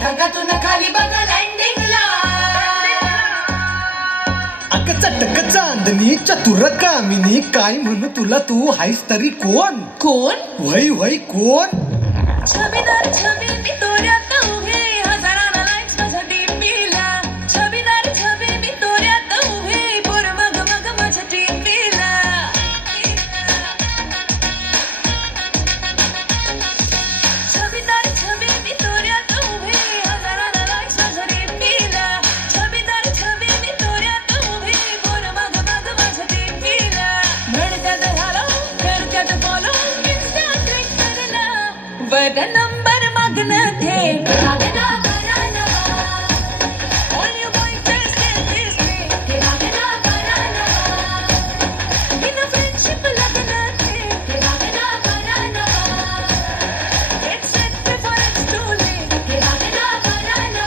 ढगातून खाली बघा लँडिंगला. अग चटक चांदणी चतुर कामिनी, काय म्हणू तुला, तू हायस तरी कोण? कोण? वय वय कोण? छबीदार छबी मी तोऱ्यात उभे, हजारांना लाईक्स माझ्या डीपीला. छबीदार छबी मी तोऱ्यात उभे, पोर मग मग माझ्या डीपीला. छबीदार छबी मी तोऱ्यात उभे, हजारांना लाईक्स माझ्या डीपीला. छबीदार छबी मी तोऱ्यात उभे, पोर मग मग माझ्या डीपीला. म्हणतात हॅलो, करतात फॉलो, इन्स्टा ट्विटरला. वर नंबर मागणं थेट लागना कराना. All you boys just get this way, हे लागना कराना. बिना friendship लागणं थेट, हे लागना कराना. It's set before it's too late, हे लागना कराना.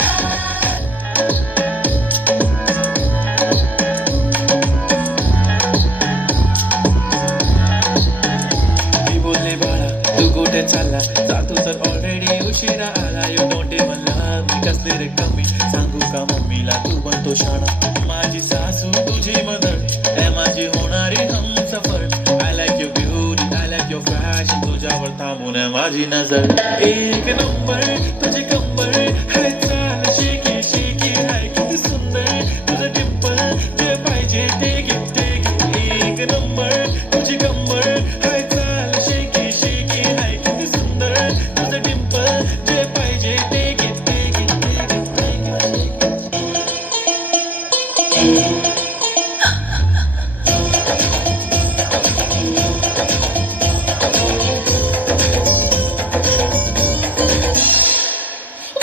मी बोलले बाळा तू कुठे चालला, जातो तर ऑलरेडी उशिरा आला. यू डोंट इवन लव्ह मी, कसली रे कमी सांगू का मम्मीला, तू बनतो शाणा. माझी सासू तुझी मदर, हे माझी होणारी Humsafar. I like your beauty, I like your fashion, तुझ्यावर थांबून आहे माझी नजर. एक नंबर तुझी कंबर, हाय चाल शेकी शेकी, हाय किती सुंदर तुझं डिंपल, जे पाहिजे ते घे ते घे. एक नंबर तुझी कंबर, हाय चाल शेकी शेकी, हाय किती सुंदर तुझं डिंपल, जे पाहिजे ते घे ते घे ते घे ते घे.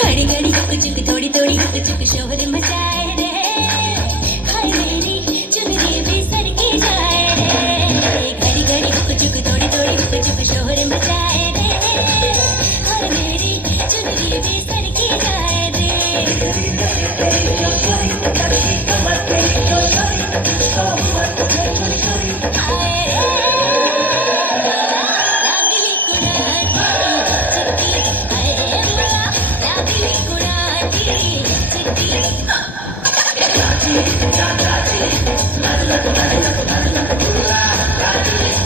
घड़ी घड़ी हुक चुक थोड़ी थोड़ी हुक चुक शोहर मचाए रे. हाय मेरी चुनरी भी सरकी जाए रे. घड़ी घड़ी हुक चुक थोड़ी थोड़ी हुक चुक शोहर मचाए रे. हाय मेरी चुनरी भी सरकी जाए रे. हाय लागली कुणाची चिट्टी, हाय मला लागली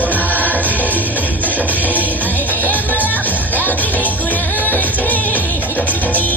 कुणाची चिट्टी. हाय मला लागली कुणाची चिट्टी.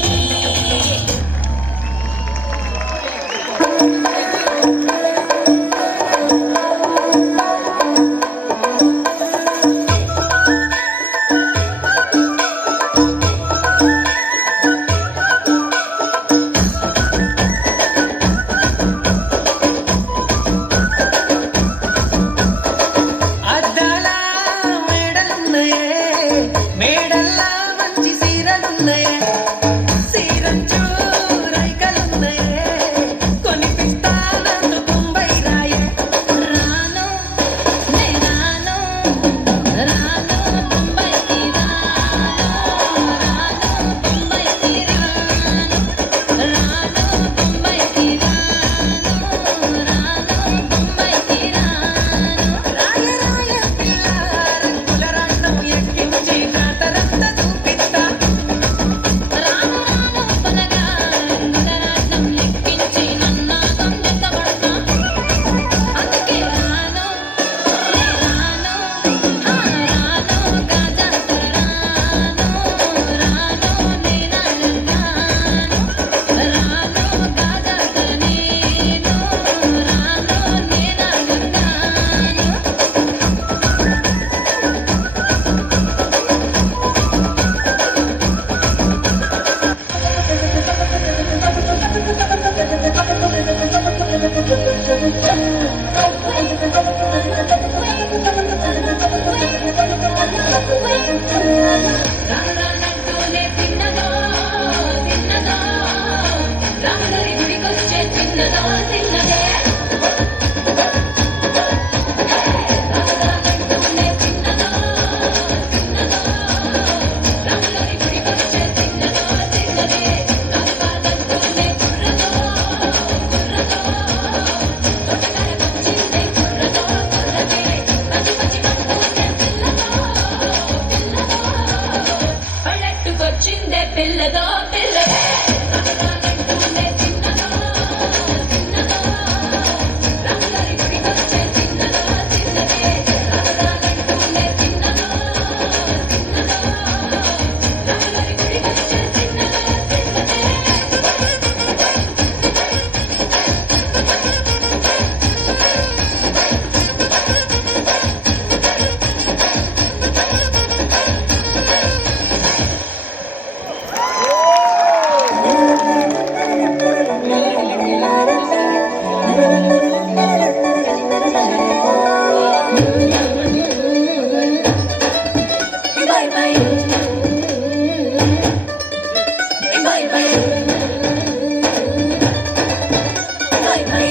बाय बाय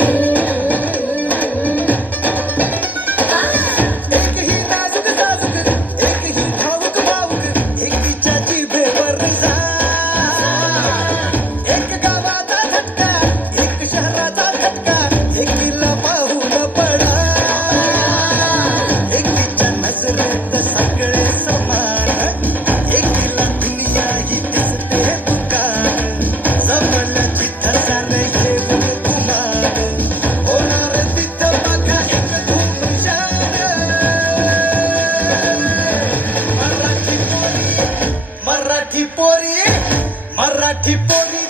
एक ही नाजुक साजुक, एक ही भावुक भावुक, एकीच्या जिभेवर जा. एक गावाचा झटका, एक शहराचा झटका, एकीला पाहून पडा. एकीच्या नजरेत सगळे समान, एकीला दुनिया ही दिसते दुकान. जमलं जिथं सारं येऊन गुमान, होणार तिथं बघा एक धूमशान. मराठी पोरी, मराठी पोरी